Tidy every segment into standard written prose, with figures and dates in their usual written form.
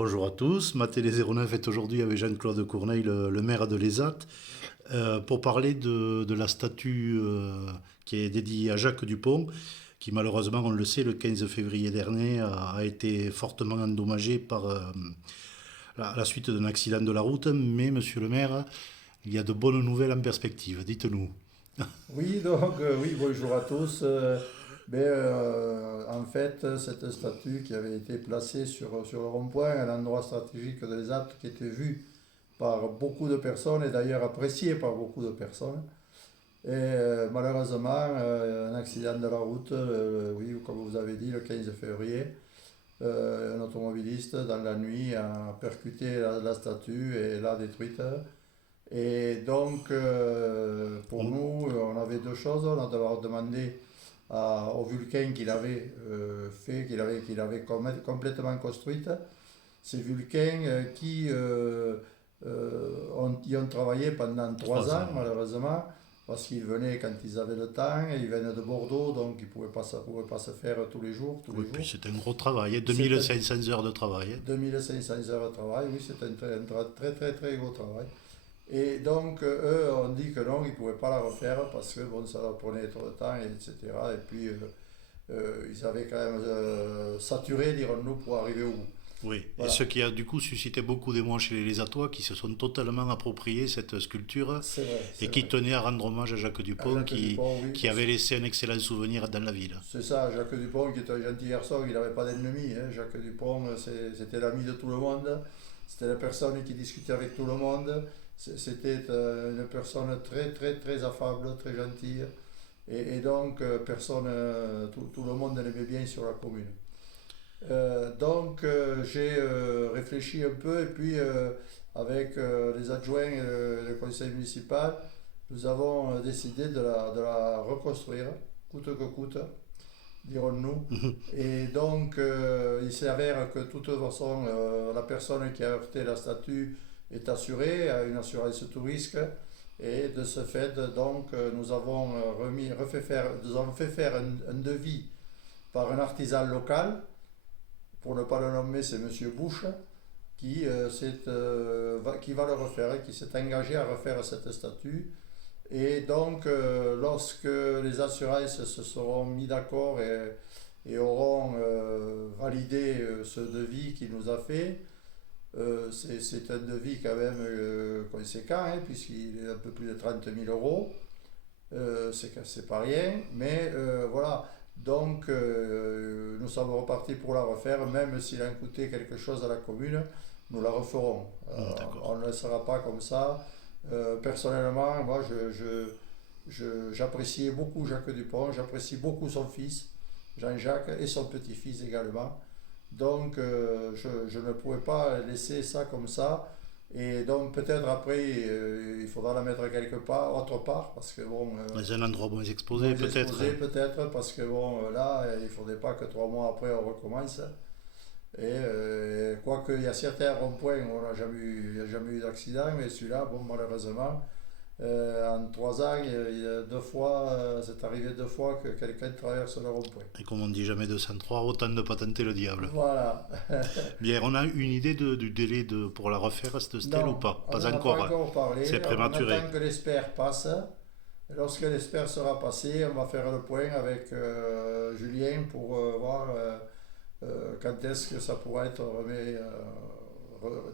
Bonjour à tous, Ma Télé 09 est aujourd'hui avec Jean-Claude Courneille, le maire de l'Esat, pour parler de la statue qui est dédiée à Jacques Dupont, qui malheureusement, on le sait, le 15 février dernier a été fortement endommagée par la suite d'un accident de la route. Mais monsieur le maire, il y a de bonnes nouvelles en perspective, dites-nous. Oui, oui, bonjour à tous. En fait, cette statue qui avait été placée sur le rond-point, un endroit stratégique de l'ESAT qui était vu par beaucoup de personnes et d'ailleurs apprécié par beaucoup de personnes. Et malheureusement, un accident de la route, oui, comme vous avez dit, le 15 février, un automobiliste dans la nuit a percuté la statue et l'a détruite. Et donc, pour On- nous, on avait deux choses. On a d'abord demandé au Vulcain qu'il avait fait, qu'il avait complètement construite. Ces Vulcains y ont travaillé pendant 3 ans, 3 ans, oui. malheureusement, parce qu'ils venaient quand ils avaient le temps. Ils venaient de Bordeaux, donc ils ne pouvaient pas se faire tous les jours, tous Oui, les puis jours. c'est un gros travail, hein, C'était 2500 heures de travail, hein. 2500 heures de travail, oui, c'est très très très gros travail. Et donc, eux ont dit que non, ils ne pouvaient pas la refaire parce que bon, ça leur prenait trop de temps, etc. Et puis, ils avaient quand même saturé, dirons-nous, pour arriver au bout. Oui, et ce Voilà, qui a du coup suscité beaucoup d'émoi chez les Atois qui se sont totalement appropriés cette sculpture c'est vrai, et c'est qui vrai. tenaient à rendre hommage à Jacques À Dupont Jacques Dupont, oui, qui parce avait que laissé un excellent souvenir dans la ville. c'est ça, Jacques Dupont qui était un gentil garçon, il n'avait pas d'ennemis, hein. Jacques Dupont, c'était l'ami de tout le monde, c'était la personne qui discutait avec tout le monde, c'était une personne très très très affable, très gentille. Et donc, tout le monde l'aimait bien sur la commune. Donc, j'ai réfléchi un peu et puis, avec les adjoints et le conseil municipal, nous avons décidé de la reconstruire, coûte que coûte, dirons-nous. Et donc, il s'avère que de toute façon, la personne qui a heurté la statue est assurée, a une assurance tout risque. Et de ce fait, donc, nous avons nous avons fait faire un devis par un artisan local, pour ne pas le nommer, c'est Monsieur Bouche, qui va le refaire, qui s'est engagé à refaire cette statue. Et donc, lorsque les assurances se seront mis d'accord et auront validé ce devis qu'il nous a fait, c'est un devis quand même conséquent, hein, puisqu'il est un peu plus de 30 000 euros. C'est pas rien, mais voilà. Donc, nous sommes repartis pour la refaire, même s'il a coûté quelque chose à la commune, nous la referons. D'accord. On ne le sera pas comme ça. Personnellement, moi, j'appréciais beaucoup Jacques Dupont, j'apprécie beaucoup son fils, Jean-Jacques, et son petit-fils également. Donc, je ne pouvais pas laisser ça comme ça. Et donc, peut-être après, il faudra la mettre quelque part, autre part, parce que bon, Dans un endroit moins moins exposé peut-être, exposé hein. peut-être, parce que bon, là, il ne faudrait pas que 3 mois après on recommence. Et quoique, il y a certains ronds-points où il n'y a jamais eu d'accident, mais celui-là, bon, malheureusement, en 3 ans, il y a 2 fois, c'est arrivé 2 fois que quelqu'un traverse le rond-point. Et comme on dit jamais 203, autant ne pas tenter le diable. Voilà. Bien, on a une idée du délai pour la refaire, cette stèle ou Non, pas? on Pas n'en a pas encore, hein. encore C'est parlé. On prématuré. attend que l'espère passe. Lorsque l'espère sera passé, on va faire le point avec Julien pour voir quand est-ce que ça pourra être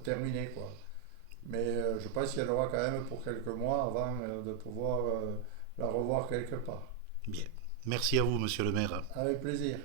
terminé, quoi. Mais je pense qu'il y en aura quand même pour quelques mois avant de pouvoir la revoir quelque part. Bien. Merci à vous, monsieur le maire. Avec plaisir.